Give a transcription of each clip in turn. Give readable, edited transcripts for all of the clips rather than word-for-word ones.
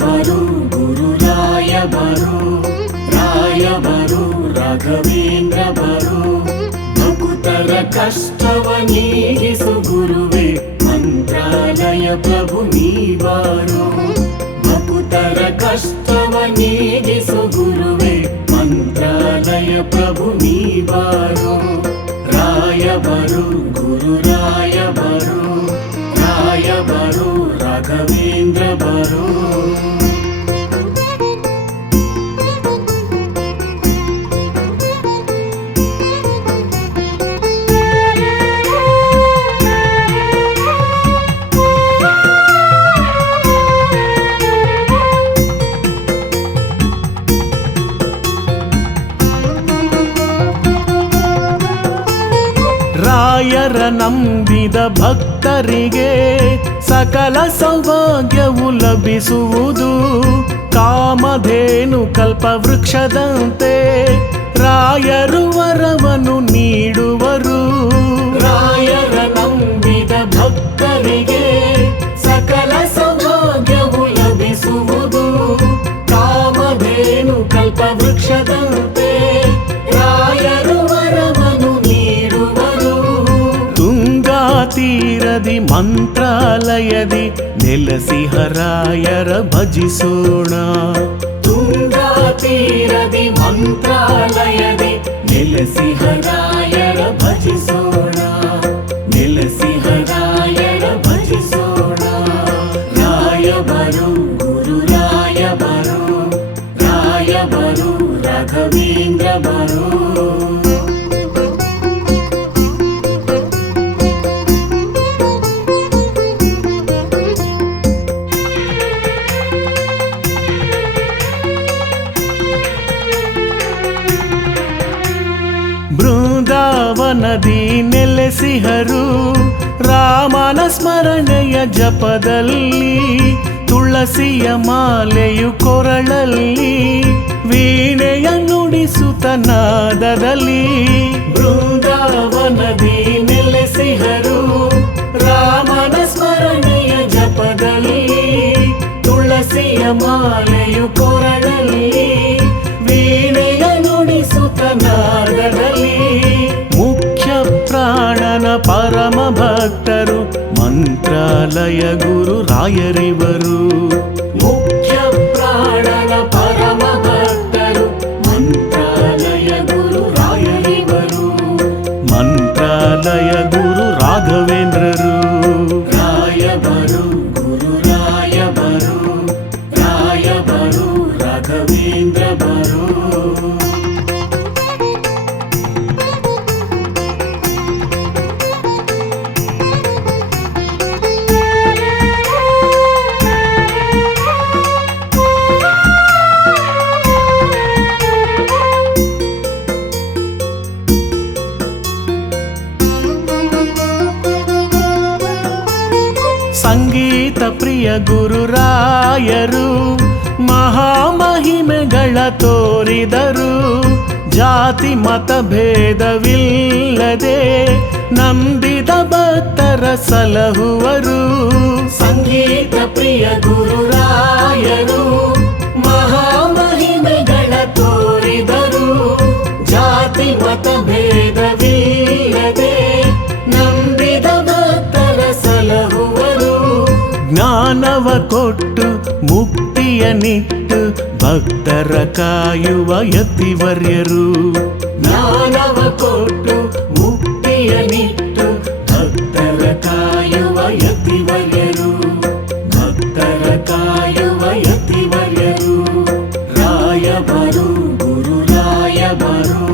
ಬರು ಗುರುರಾಯ ಬರು ರಾಯ ಬರು ರಾಘವೇಂದ್ರ ಬರು ಭಕುತರ ಕಷ್ಟವ ನೀಗಿಸು ಗುರುವೆ ಮಂತ್ರಾಲಯ ಪ್ರಭು ನೀ ಬಾರೋ ಭಕುತರ ಕಷ್ಟವ ನೀಗಿಸು ಗುರುವೆ ಮಂತ್ರಾಲಯ ಪ್ರಭು ನೀ ಬಾರೋ ರಾಯ ಬರು ಗುರುರಾಯ ಬರು ರಾಯ ಬರು ರಾಘವೇಂದ್ರ ಬರು ರಾಯರ ನಂಬಿದ ಭಕ್ತರಿಗೆ ಸಕಲ ಸೌಭಾಗ್ಯವು ಲಭಿಸುವುದು ಕಾಮಧೇನು ಕಲ್ಪವೃಕ್ಷದಂತೆ ರಾಯರು ವರವನ್ನು ನೀಡುವರು ರಾಯರ ನಂಬಿದ ಭಕ್ತರಿಗೆ ಸಕಲ ಸೌಭಾಗ್ಯವು ಲಭಿಸುವುದು ಕಾಮಧೇನು ಕಲ್ಪವೃಕ್ಷದಂತೆ ರಾಯರು ವರವನ್ನು ನೀಡುವರು ತುಂಗಾ ತೀರದಿ ಮಂತ್ರಾಲಯದಿ ನೆಲೆಸಿಹ ರಾಯರ ಭಜಿಸೋಣ ತುಂಗಾ ತೀರದಿ ಮಂತ್ರಾಲಯದಿ ನೆಲೆಸಿಹ ರಾಯರ ಭಜಿಸೋಣ ನೆಲೆಸಿಹ ರಾಯರ ಭಜಿಸೋಣ ರಾಯ ಬರು ಗುರುರಾಯ ಬರು ರಾಯ ಬರು ರಾಘವೇಂದ್ರ ಬರು ಬೃಂದಾವನದಿ ನೆಲೆಸಿಹರು ರಾಮನ ಸ್ಮರಣೆಯ ಜಪದಲ್ಲಿ ತುಳಸಿಯ ಮಾಲೆಯು ಕೊರಳಲ್ಲಿ ವೀಣೆಯ ನುಡಿಸುತ್ತ ನಾದದಲ್ಲಿ ಬೃಂದಾವನದಿ ನೆಲೆಸಿಹರು ರಾಮನ ಸ್ಮರಣೆಯ ಜಪದಲ್ಲಿ ತುಳಸಿಯ ಮಾಲೆಯು ಕೊರಳಲ್ಲಿ ವೀಣೆಯ ನುಡಿಸುತ್ತ ನಾದದಲ್ಲಿ ಮುಖ್ಯ ಪ್ರಾಣನ ಪರಮ ಭಕ್ತರು ಮಂತ್ರಾಲಯ ಗುರು ರಾಯರಿವರು ಮುಖ್ಯ ಪ್ರಾಣನ ಪರಮ ಭಕ್ತರು ಮಂತ್ರಾಲಯ ಗುರು ರಾಯರಿವರು ಮಂತ್ರಾಲಯ ಗುರು ರಾಘವೇಂದ್ರರು ರಾಯ ಬರು ಗುರುರಾಯ ಬರು ರಾಯ ಬರು ರಾಘವೇಂದ್ರ ಬರು ಸಂಗೀತ ಪ್ರಿಯ ಗುರುರಾಯರು ಮಹಾಮಹಿಮೆಗಳ ತೋರಿದರು ಜಾತಿ ಮತ ಭೇದವಿಲ್ಲದೆ ನಂಬಿದ ಭಕ್ತರ ಸಲಹುವರು ಸಂಗೀತ ಪ್ರಿಯ ಗುರುರಾಯರು ಮಹಾಮಹಿಮೆಗಳ ತೋರಿದರು ಜಾತಿ ಮತ ಭೇದವಿಲ್ಲದೆ ನಂಬಿದ ಭಕ್ತರ ಸಲಹುವರು ಜ್ಞಾನವ ಕೊಟ್ಟು ಮುಕ್ತಿಯ ನಿಟ್ಟು ಭಕ್ತರ ಕಾಯುವ ಯತಿವರ್ಯರು ಜ್ಞಾನವ ಕೊಟ್ಟು ಮುಕ್ತಿಯ ನಿಟ್ಟು ಭಕ್ತರ ಕಾಯುವ ಯತಿವರ್ಯರು ಭಕ್ತರ ಕಾಯುವ ಯತಿವರ್ಯರು ರಾಯ ಬರು ಗುರುರಾಯ ಬರು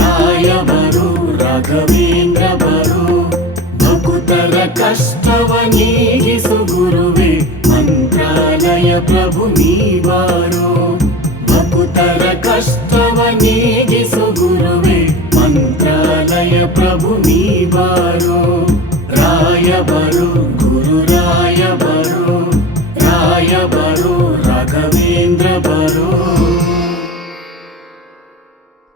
ರಾಯ ಬರು ರಾಘವೇಂದ್ರ ಬರು ಭಕುತರ ಕಷ್ಟವ ನೀಗಿಸು ಗುರುವೆ ಮಂತ್ರಾಲಯ ಪ್ರಭು ನೀ ಬಾರೋ ಭಕುತರ ಕಷ್ಟವ ನೀಗಿಸು ಗುರುವೆ ಮಂತ್ರಾಲಯ ಪ್ರಭು ನೀ ಬಾರೋ ರಾಯ ಬರು ಗುರುರಾಯ ಬರು ರಾಯ ಬರು ರಾಘವೇಂದ್ರ ಬರು